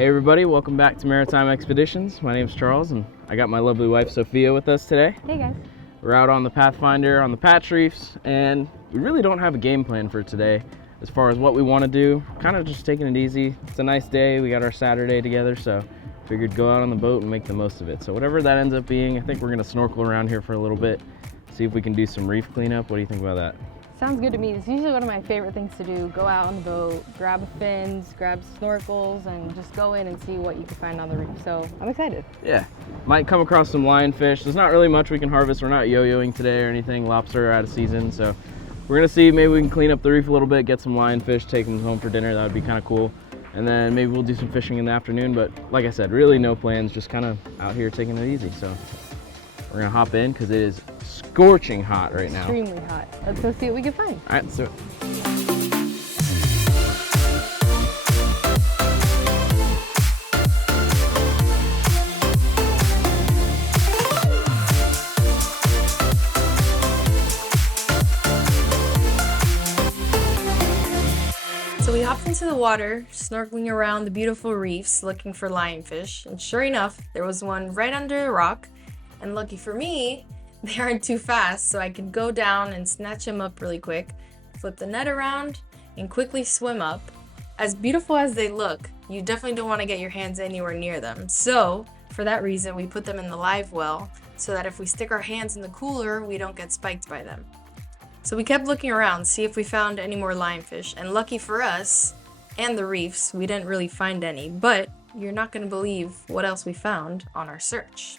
Hey everybody, welcome back to Maritime Expeditions. My name's Charles and I got my lovely wife Sophia with us today. Hey guys. We're out on the Pathfinder on the Patch Reefs and we really don't have a game plan for today as far as what we want to do. Kind of just taking it easy. It's a nice day. We got our Saturday together, so figured go out on the boat and make the most of it. So whatever that ends up being, I think we're gonna snorkel around here for a little bit, see if we can do some reef cleanup. What do you think about that? Sounds good to me. It's usually one of my favorite things to do. Go out on the boat, grab fins, grab snorkels, and just go in and see what you can find on the reef. So I'm excited. Yeah, might come across some lionfish. There's not really much we can harvest. We're not yo-yoing today or anything. Lobster are out of season, so we're gonna see. Maybe we can clean up the reef a little bit, get some lionfish, take them home for dinner. That would be kind of cool. And then maybe we'll do some fishing in the afternoon. But like I said, really no plans. Just kind of out here taking it easy. So we're gonna hop in because it is scorching hot right now. Extremely hot. Let's go see what we can find. All right, let's do it. So we hopped into the water, snorkeling around the beautiful reefs, looking for lionfish, and sure enough, there was one right under a rock, and lucky for me, they aren't too fast, so I could go down and snatch them up really quick, flip the net around, and quickly swim up. As beautiful as they look, you definitely don't want to get your hands anywhere near them, so for that reason, we put them in the live well, so that if we stick our hands in the cooler, we don't get spiked by them. So we kept looking around, see if we found any more lionfish, and lucky for us, and the reefs, we didn't really find any, but you're not going to believe what else we found on our search.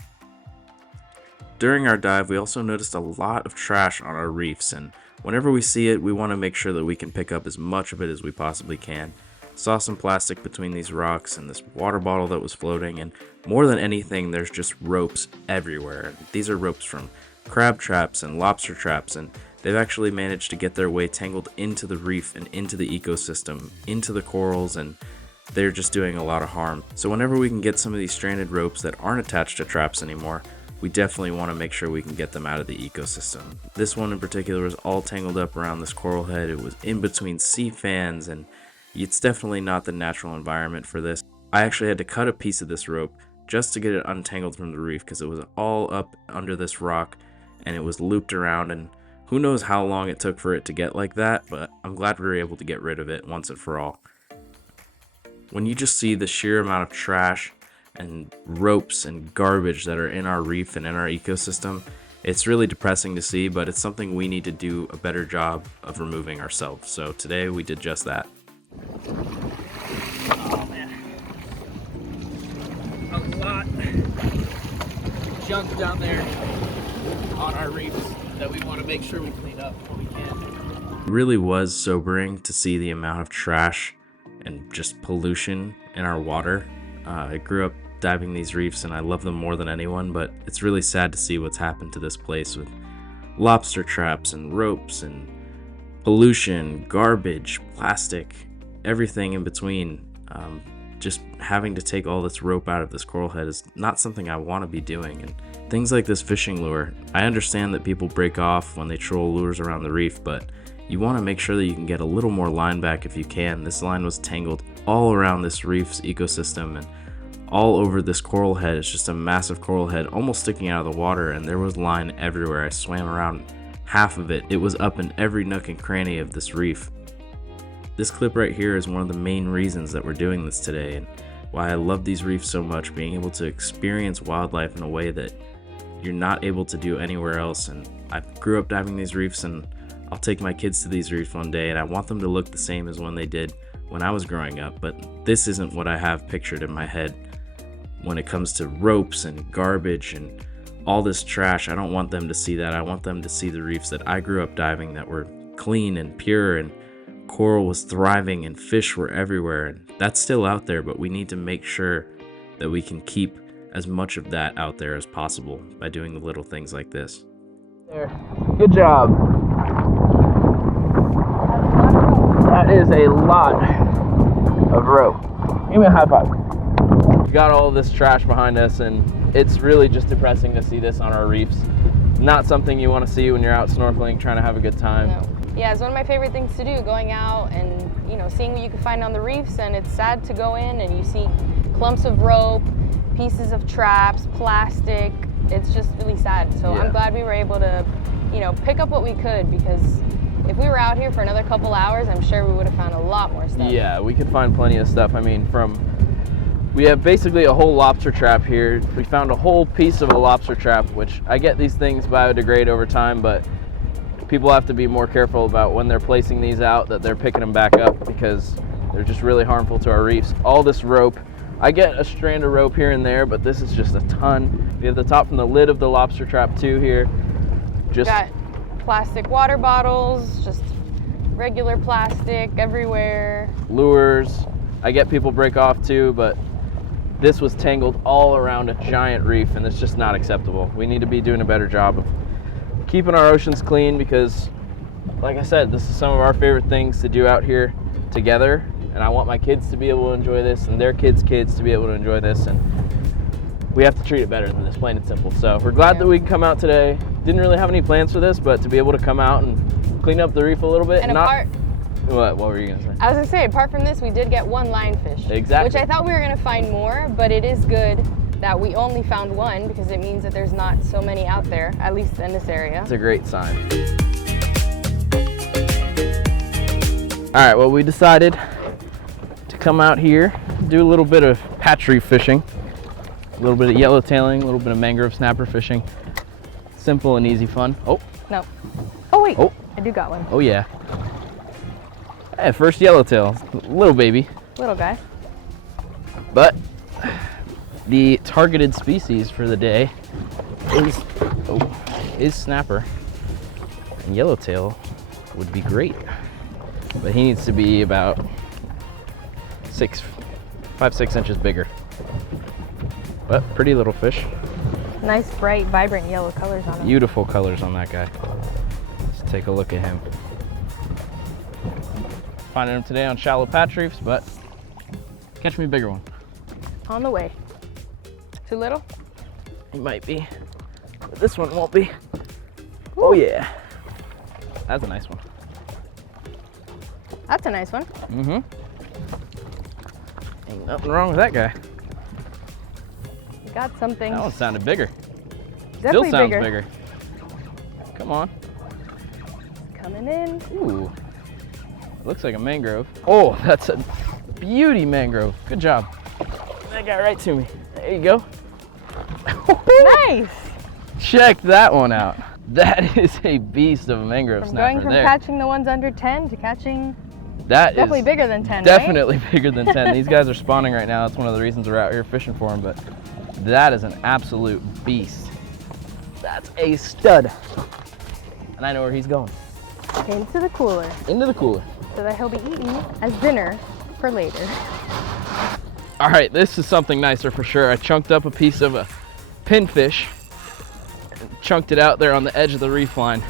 During our dive, we also noticed a lot of trash on our reefs, and whenever we see it, we want to make sure that we can pick up as much of it as we possibly can. Saw some plastic between these rocks and this water bottle that was floating, and more than anything, there's just ropes everywhere. These are ropes from crab traps and lobster traps, and they've actually managed to get their way tangled into the reef and into the ecosystem, into the corals, and they're just doing a lot of harm. So whenever we can get some of these stranded ropes that aren't attached to traps anymore, we definitely want to make sure we can get them out of the ecosystem. This one in particular was all tangled up around this coral head. It was in between sea fans, and it's definitely not the natural environment for this. I actually had to cut a piece of this rope just to get it untangled from the reef because it was all up under this rock and it was looped around, and who knows how long it took for it to get like that, but I'm glad we were able to get rid of it once and for all. When you just see the sheer amount of trash and ropes and garbage that are in our reef and in our ecosystem, it's really depressing to see, but it's something we need to do a better job of removing ourselves. So today we did just that. Oh man, a lot of junk down there on our reefs that we want to make sure we clean up when we can. It really was sobering to see the amount of trash and just pollution in our water. I grew up diving these reefs and I love them more than anyone, but it's really sad to see what's happened to this place with lobster traps and ropes and pollution, garbage, plastic, everything in between. Just having to take all this rope out of this coral head is not something I want to be doing. And things like this fishing lure, I understand that people break off when they troll lures around the reef, but you want to make sure that you can get a little more line back if you can. This line was tangled all around this reef's ecosystem and all over this coral head. It's just a massive coral head almost sticking out of the water, and there was line everywhere. I swam around half of it. It was up in every nook and cranny of this reef. This clip right here is one of the main reasons that we're doing this today, and why I love these reefs so much, being able to experience wildlife in a way that you're not able to do anywhere else. And I grew up diving these reefs, and I'll take my kids to these reefs one day, and I want them to look the same as when they did when I was growing up, but this isn't what I have pictured in my head when it comes to ropes and garbage and all this trash. I don't want them to see that. I want them to see the reefs that I grew up diving that were clean and pure, and coral was thriving and fish were everywhere, and that's still out there, but we need to make sure that we can keep as much of that out there as possible by doing the little things like this. There, good job. That is a lot of rope. Give me a high five. We got all this trash behind us, and it's really just depressing to see this on our reefs. Not something you want to see when you're out snorkeling, trying to have a good time. No. Yeah, it's one of my favorite things to do, going out and, you know, seeing what you can find on the reefs. And it's sad to go in and you see clumps of rope, pieces of traps, plastic. It's just really sad. So Yeah. I'm glad we were able to, you know, pick up what we could, because if we were out here for another couple hours, I'm sure we would have found a lot more stuff. Yeah, we could find plenty of stuff. I mean, we have basically a whole lobster trap here. We found a whole piece of a lobster trap, which I get these things biodegrade over time, but people have to be more careful about when they're placing these out, that they're picking them back up, because they're just really harmful to our reefs. All this rope, I get a strand of rope here and there, but this is just a ton. We have the top from the lid of the lobster trap too here. Just Got plastic water bottles, just regular plastic everywhere. lures. I get people break off too, but this was tangled all around a giant reef, and it's just not acceptable. We need to be doing a better job of keeping our oceans clean, because like I said, this is some of our favorite things to do out here together, and I want my kids to be able to enjoy this and their kids' kids to be able to enjoy this, and we have to treat it better than this, plain and simple. So we're glad that we can come out today. Didn't really have any plans for this, but to be able to come out and clean up the reef a little bit. And apart, What were you gonna say? I was gonna say, apart from this, we did get one lionfish. Exactly. Which I thought we were gonna find more, but it is good that we only found one, because it means that there's not so many out there, at least in this area. It's a great sign. All right, well, we decided to come out here, do a little bit of patch reef fishing, a little bit of yellowtailing, a little bit of mangrove snapper fishing. Simple and easy fun. Oh, No. Oh wait, Oh. I do got one. oh yeah. Hey, first yellowtail, little baby. Little guy. But the targeted species for the day is snapper, and yellowtail would be great, but he needs to be about 5-6 inches bigger. But pretty little fish. Nice, bright, vibrant yellow colors on him. Beautiful colors on that guy. Let's take a look at him. Finding him today on shallow patch reefs, but catch me a bigger one. On the way. Too little? He might be, but this one won't be. Oh yeah, that's a nice one. That's a nice one. Mm-hmm. Ain't nothing wrong with that guy. Got something. That one sounded bigger. Definitely Still sounds bigger. bigger. Come on. Coming in. Ooh. Looks like a mangrove. Oh, that's a beauty mangrove. Good job. That got right to me. There you go. Nice. Check that one out. That is a beast of a mangrove From snapper going from there. catching the ones under 10 to catching That definitely is bigger than 10, definitely bigger than 10. These guys are spawning right now. That's one of the reasons we're out here fishing for them, but that is an absolute beast. That's a stud. And I know where he's going. right? Into the cooler Into the cooler. so that he'll be eaten as dinner for later. All right, this is something nicer for sure. I chunked up a piece of a pinfish, and chunked it out there on the edge of the reef line.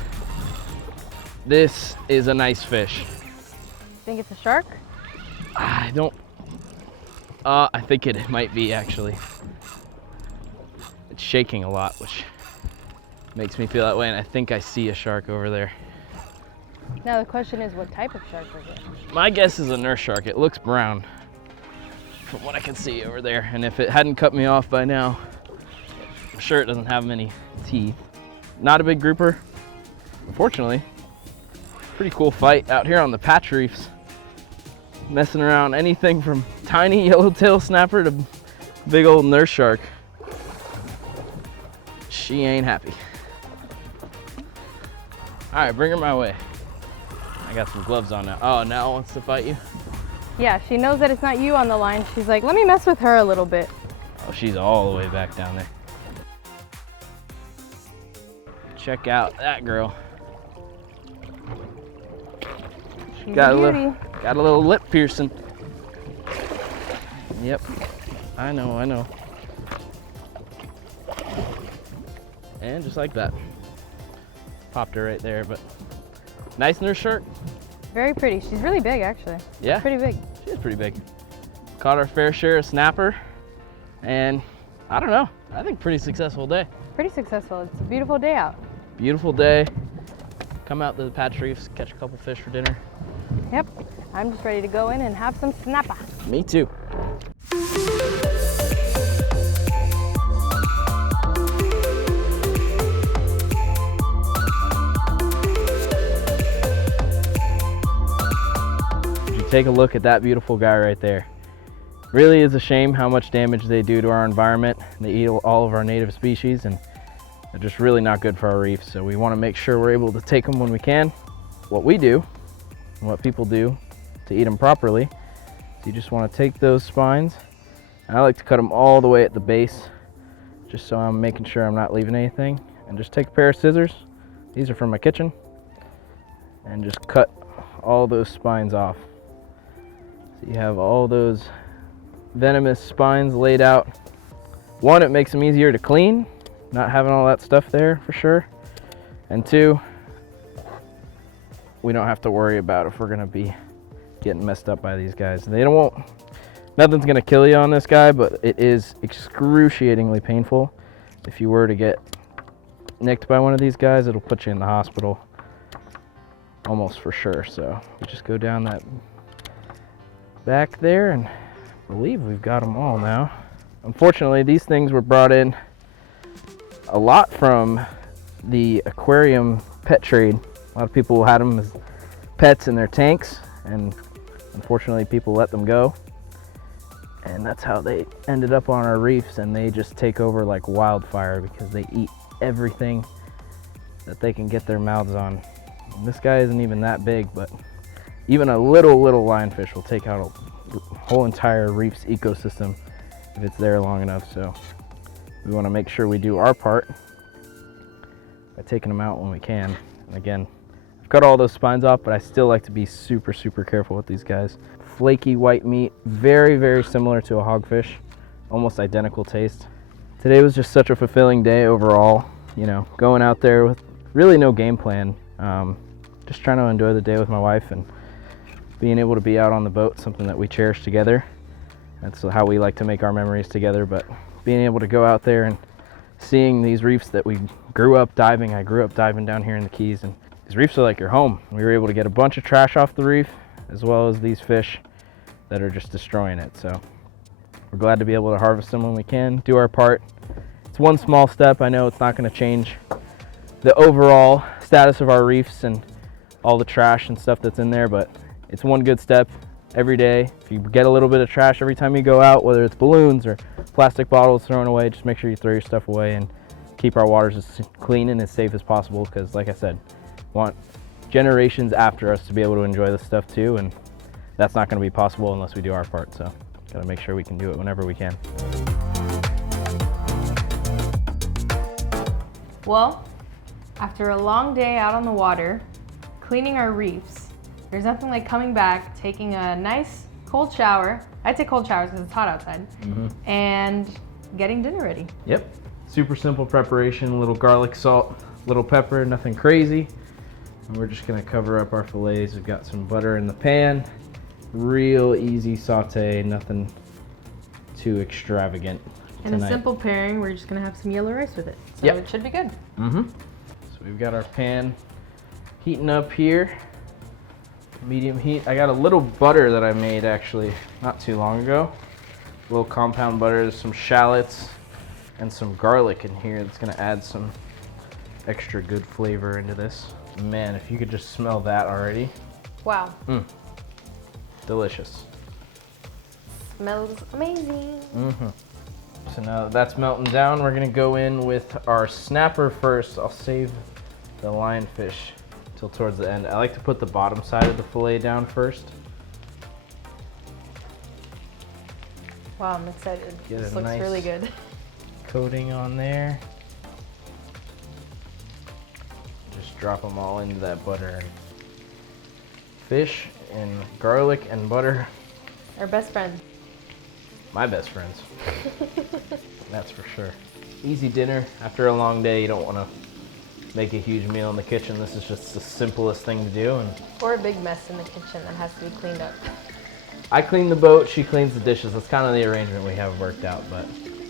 This is a nice fish. Think it's a shark? I don't, I think it might be actually. It's shaking a lot, which makes me feel that way, and I think I see a shark over there. Now the question is, what type of shark is it? My guess is a nurse shark. It looks brown from what I can see over there, and if it hadn't cut me off by now, I'm sure it doesn't have many teeth. Not a big grouper, unfortunately. Pretty cool fight out here on the patch reefs. Messing around anything from tiny yellowtail snapper to big old nurse shark. She ain't happy. All right, bring her my way. I got some gloves on now. Oh, now it wants to fight you? Yeah, she knows that it's not you on the line. She's like, let me mess with her a little bit. Oh, she's all the way back down there. Check out that girl. She's Got a a beauty. Got a little lip piercing. Yep, I know. And just like that. Popped her right there, but nice nurse shark. Very pretty. She's really big, actually. Yeah, Pretty big. she is pretty big. Caught our fair share of snapper, and I don't know, I think pretty successful day. Pretty successful. It's a beautiful day out. Beautiful day. come out to the Patch Reefs, catch a couple fish for dinner. Yep, I'm just ready to go in and have some snapper. Me too. Take a look at that beautiful guy right there. Really is a shame how much damage they do to our environment. They eat all of our native species and they're just really not good for our reefs. So we want to make sure we're able to take them when we can. What we do and what people do to eat them properly, so you just want to take those spines, and I like to cut them all the way at the base just so I'm making sure I'm not leaving anything, and just take a pair of scissors, these are from my kitchen, and just cut all those spines off. So you have all those venomous spines laid out. One, it makes them easier to clean, not having all that stuff there for sure. And two, we don't have to worry about if we're gonna be getting messed up by these guys. Nothing's gonna kill you on this guy, but it is excruciatingly painful. If you were to get nicked by one of these guys, it'll put you in the hospital almost for sure. So you just go down that back there, and I believe we've got them all now. Unfortunately, these things were brought in a lot from the aquarium pet trade. A lot of people had them as pets in their tanks, and unfortunately people let them go. And that's how they ended up on our reefs, and they just take over like wildfire because they eat everything that they can get their mouths on. And this guy isn't even that big, but even a little lionfish will take out a whole entire reef's ecosystem if it's there long enough. So we want to make sure we do our part by taking them out when we can. And again, I've cut all those spines off, but I still like to be super careful with these guys. Flaky white meat, very similar to a hogfish, almost identical taste. Today was just such a fulfilling day overall, you know, going out there with really no game plan, just trying to enjoy the day with my wife and being able to be out on the boat, something that we cherish together. That's how we like to make our memories together. But being able to go out there and seeing these reefs that we grew up diving, I grew up diving down here in the Keys, and these reefs are like your home. We were able to get a bunch of trash off the reef, as well as these fish that are just destroying it. So we're glad to be able to harvest them when we can, do our part. It's one small step. I know it's not going to change the overall status of our reefs and all the trash and stuff that's in there, but it's one good step every day. If you get a little bit of trash every time you go out, whether it's balloons or plastic bottles thrown away, just make sure you throw your stuff away and keep our waters as clean and as safe as possible, because like I said, want generations after us to be able to enjoy this stuff too, and that's not going to be possible unless we do our part. So got to make sure we can do it whenever we can. Well, after a long day out on the water, cleaning our reefs, there's nothing like coming back, taking a nice cold shower. I take cold showers because it's hot outside, and getting dinner ready. Yep, super simple preparation, little garlic, salt, little pepper, nothing crazy. And we're just gonna cover up our fillets. We've got some butter in the pan, real easy saute, nothing too extravagant And tonight. a simple pairing, we're just gonna have some yellow rice with it. So Yep. it should be good. So we've got our pan heating up here, medium heat. I got a little butter that I made actually not too long ago. A little compound butter, there's some shallots and some garlic in here that's gonna add some extra good flavor into this. Man, if you could just smell that already. Wow. Delicious. Smells amazing. So now that that's melting down, we're gonna go in with our snapper first. I'll save the lionfish till towards the end. I like to put the bottom side of the fillet down first. Wow, I'm excited. Get This a looks nice really good. Coating on there. Just drop them all into that butter. And fish and garlic and butter, Our best friend. my best friends. That's for sure. Easy dinner. After a long day, you don't want to make a huge meal in the kitchen. This is just the simplest thing to do. And Or a big mess in the kitchen that has to be cleaned up. I clean the boat, she cleans the dishes. That's kind of the arrangement we have worked out, but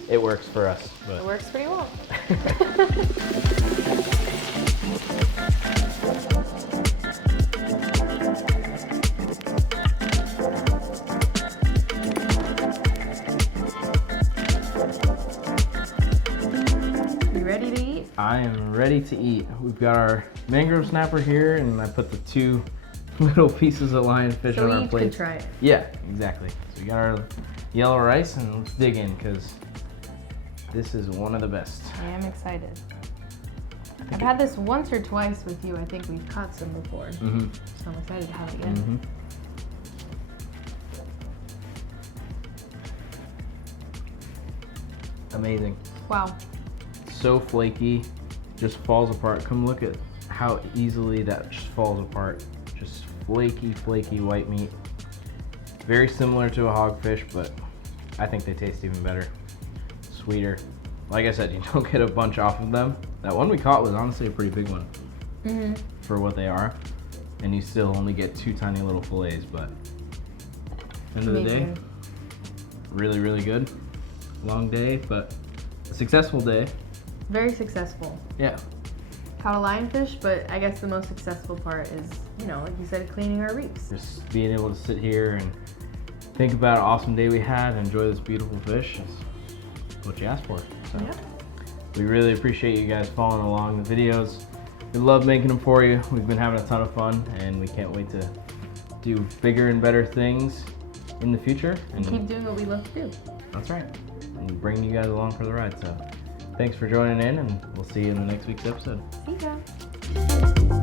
it works for us. It But works pretty well. I am ready to eat. We've got our mangrove snapper here, and I put the 2 little pieces of lionfish So on we our each plate. could try it. Yeah, exactly. So we got our yellow rice, and let's dig in, because this is one of the best. I am excited. I've had this once or twice with you. I think we've caught some before. Mm-hmm. So I'm excited to have it again. Mm-hmm. Amazing. Wow. So flaky, just falls apart. Come look at how easily that just falls apart. Just flaky, flaky white meat. Very similar to a hogfish, but I think they taste even better. Sweeter. Like I said, you don't get a bunch off of them. That one we caught was honestly a pretty big one for what they are. And you still only get 2 tiny little fillets, but end of the day, Amazing. really, really good. Long day, but a successful day. Very successful. Yeah. Caught a lionfish, but I guess the most successful part is, you know, like you said, cleaning our reefs. Just being able to sit here and think about an awesome day we had and enjoy this beautiful fish is what you asked for. So Yep. we really appreciate you guys following along the videos. We love making them for you. We've been having a ton of fun, and we can't wait to do bigger and better things in the future. And keep doing what we love to do. That's right. And bringing you guys along for the ride. So thanks for joining in, and we'll see you in the next week's episode. See ya.